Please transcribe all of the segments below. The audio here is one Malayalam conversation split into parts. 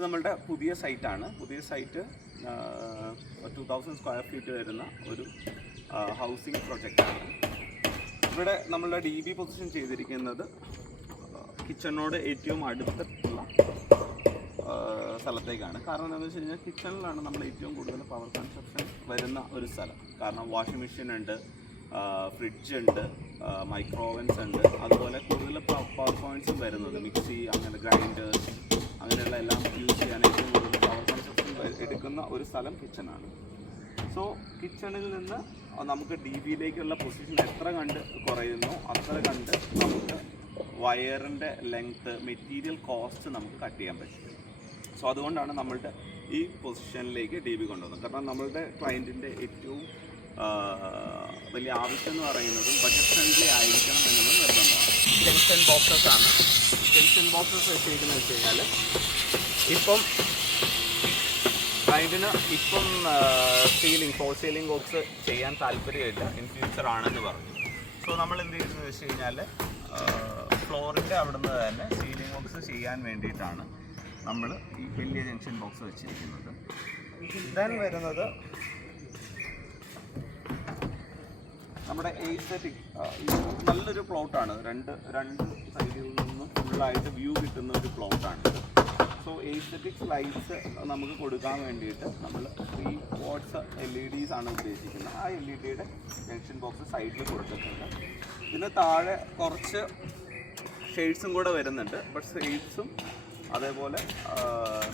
ഇത് നമ്മളുടെ പുതിയ സൈറ്റാണ്. പുതിയ സൈറ്റ് 2000 സ്ക്വയർ ഫീറ്റ് വരുന്ന ഒരു ഹൗസിംഗ് പ്രൊജക്റ്റാണ്. ഇവിടെ നമ്മളുടെ DB പൊസിഷൻ ചെയ്തിരിക്കുന്നത് കിച്ചണിനോട് ഏറ്റവും അടുത്തുള്ള സ്ഥലത്തേക്കാണ്. കാരണം എന്താണെന്ന് വെച്ച് കഴിഞ്ഞാൽ കിച്ചണിലാണ് നമ്മൾ ഏറ്റവും കൂടുതൽ പവർ കൺസപ്ഷൻ വരുന്ന ഒരു സ്ഥലം. കാരണം വാഷിംഗ് മെഷീൻ ഉണ്ട്, ഫ്രിഡ്ജ് ഉണ്ട്, മൈക്രോവൻസ് ഉണ്ട്, അതുപോലെ കൂടുതൽ പവർ പോയിൻറ്റ്സും വരുന്നത് മിക്സി, അങ്ങനെ ഗ്രൈൻഡേഴ്സ്, അങ്ങനെയുള്ള എല്ലാം യൂസ് ചെയ്യാൻ ഏറ്റവും കൂടുതൽ പവർ കൺസപ്ഷൻ എടുക്കുന്ന ഒരു സ്ഥലം കിച്ചണാണ്. സോ കിച്ചണിൽ നിന്ന് നമുക്ക് DBയിലേക്കുള്ള പൊസിഷൻ എത്ര കണ്ട് കുറയുന്നു അത്ര കണ്ട് നമുക്ക് വയറിൻ്റെ ലെങ്ത്ത്, മെറ്റീരിയൽ കോസ്റ്റ് നമുക്ക് കട്ട് ചെയ്യാൻ പറ്റും. സോ അതുകൊണ്ടാണ് നമ്മളുടെ ഈ പൊസിഷനിലേക്ക് DB കൊണ്ടുവന്നത്. കാരണം നമ്മളുടെ ക്ലയൻറ്റിൻ്റെ ഏറ്റവും വലിയ ആവശ്യം എന്ന് പറയുന്നതും ബജറ്റ് ഫ്രണ്ട്ലി ആയിരിക്കണം എന്നുള്ളത് നിർബന്ധമാണ്. ജംഗ്ഷൻ ബോക്സസ് ആണ്. ജംഗ്ഷൻ ബോക്സസ് വെച്ചിരിക്കുന്നത് വെച്ച് കഴിഞ്ഞാൽ ഇപ്പം ക്ലയൻറ്റിന് ഇപ്പം ഫോൾ സീലിംഗ് ബോക്സ് ചെയ്യാൻ താല്പര്യമില്ല, ഇൻ ഫ്യൂച്ചർ ആണെന്ന് പറഞ്ഞു. സോ നമ്മൾ എന്ത് ചെയ്യുന്നത് വെച്ച് കഴിഞ്ഞാൽ ഫ്ലോറിൻ്റെ അവിടെ നിന്ന് തന്നെ സീലിംഗ് ബോക്സ് ചെയ്യാൻ വേണ്ടിയിട്ടാണ് നമ്മൾ ഈ വലിയ ജംഗ്ഷൻ ബോക്സ് വെച്ചിരിക്കുന്നത്. ദെൻ വരുന്നത് നമ്മുടെ എയ്സ്തെറ്റിക്, നല്ലൊരു പ്ലോട്ടാണ്. രണ്ട് സൈഡിൽ നിന്നും ഫുള്ളായിട്ട് വ്യൂ കിട്ടുന്ന ഒരു പ്ലോട്ടാണ്. സോ എയ്സ്തെറ്റിക്സ് ലൈറ്റ്സ് നമുക്ക് കൊടുക്കാൻ വേണ്ടിയിട്ട് നമ്മൾ 3 watts LEDs ആണ് ഉദ്ദേശിക്കുന്നത്. ആ LEDയുടെ ജംഗ്ഷൻ ബോക്സ് സൈഡിൽ കൊടുത്തിട്ടുണ്ട്. ഇതിന് താഴെ കുറച്ച് ഷെയ്ഡ്സും കൂടെ വരുന്നുണ്ട്. ബട്ട് ഷെയ്ഡ്സും അതേപോലെ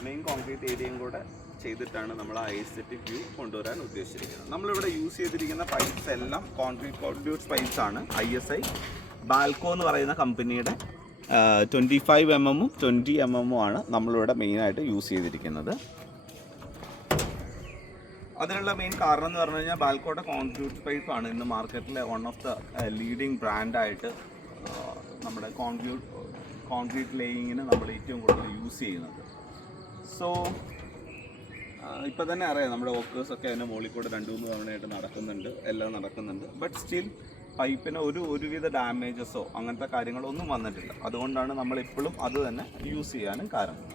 മെയിൻ കോൺക്രീറ്റ് ഏരിയയും കൂടെ ചെയ്തിട്ടാണ് നമ്മൾ ആ എസ്തെറ്റിക് വ്യൂ കൊണ്ടുവരാൻ ഉദ്ദേശിച്ചിരിക്കുന്നത്. നമ്മളിവിടെ യൂസ് ചെയ്തിരിക്കുന്ന പൈപ്പ്സ് എല്ലാം കോൺക്രീറ്റ് കോൺഡ്യൂട്ട്സ് പൈപ്പ്സ് ആണ്. ISI ബാൽക്കോ എന്ന് പറയുന്ന കമ്പനിയുടെ 25 mm 20 mm ആണ് നമ്മളിവിടെ മെയിനായിട്ട് യൂസ് ചെയ്തിരിക്കുന്നത്. അതിനുള്ള മെയിൻ കാരണം എന്ന് പറഞ്ഞു കഴിഞ്ഞാൽ ബാൽക്കോയുടെ കോൺക്രീറ്റ് പൈപ്പാണ് ഇന്ന് മാർക്കറ്റിലെ വൺ ഓഫ് ദ ലീഡിങ് ബ്രാൻഡായിട്ട് നമ്മുടെ കോൺക്രീറ്റ് ലേയിങ്ങിന് നമ്മൾ ഏറ്റവും കൂടുതൽ യൂസ് ചെയ്യുന്നത്. സോ ഇപ്പോൾ തന്നെ അറിയാം, നമ്മുടെ വർക്കേഴ്സൊക്കെ അതിൻ്റെ മുകളിൽ കൂടെ 2-3 തവണയായിട്ട് നടക്കുന്നുണ്ട്, എല്ലാം നടക്കുന്നുണ്ട്. ബട്ട് സ്റ്റിൽ പൈപ്പിന് ഒരുവിധ ഡാമേജസോ അങ്ങനത്തെ കാര്യങ്ങളോ ഒന്നും വന്നിട്ടില്ല. അതുകൊണ്ടാണ് നമ്മൾ ഇപ്പോഴും അത് തന്നെ യൂസ് ചെയ്യാനും കാരണം.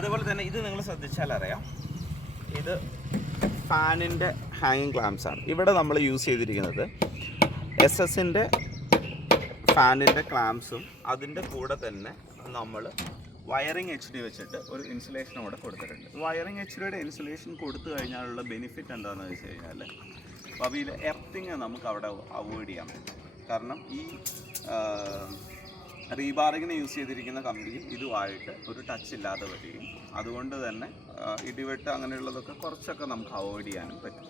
അതുപോലെ തന്നെ ഇത് നിങ്ങൾ ശ്രദ്ധിച്ചാൽ അറിയാം, ഇത് ഫാനിൻ്റെ ഹാങ്ങിങ് ക്ലാംപ്സ് ആണ്. ഇവിടെ നമ്മൾ യൂസ് ചെയ്തിരിക്കുന്നത് SS-ൻ്റെ ഫാനിൻ്റെ ക്ലാംപ്സും അതിൻ്റെ കൂടെ തന്നെ നമ്മൾ വയറിംഗ് HD വെച്ചിട്ട് ഒരു ഇൻസുലേഷൻ കൂടെ കൊടുത്തിട്ടുണ്ട്. വയറിംഗ് HDയുടെ ഇൻസുലേഷൻ കൊടുത്തു കഴിഞ്ഞാലുള്ള ബെനിഫിറ്റ് എന്താണെന്ന് വെച്ച് കഴിഞ്ഞാൽ ഭാവിയിൽ എർത്തിങ് നമുക്ക് അവിടെ അവോയ്ഡ് ചെയ്യാൻ പറ്റും. കാരണം ഈ റീബാറിങ്ങിന് യൂസ് ചെയ്തിരിക്കുന്ന കമ്പി ഇതുമായിട്ട് ഒരു ടച്ച് ഇല്ലാതെ വരികയും അതുകൊണ്ട് തന്നെ ഇടിവെട്ട് അങ്ങനെയുള്ളതൊക്കെ കുറച്ചൊക്കെ നമുക്ക് അവോയ്ഡ് ചെയ്യാനും പറ്റും.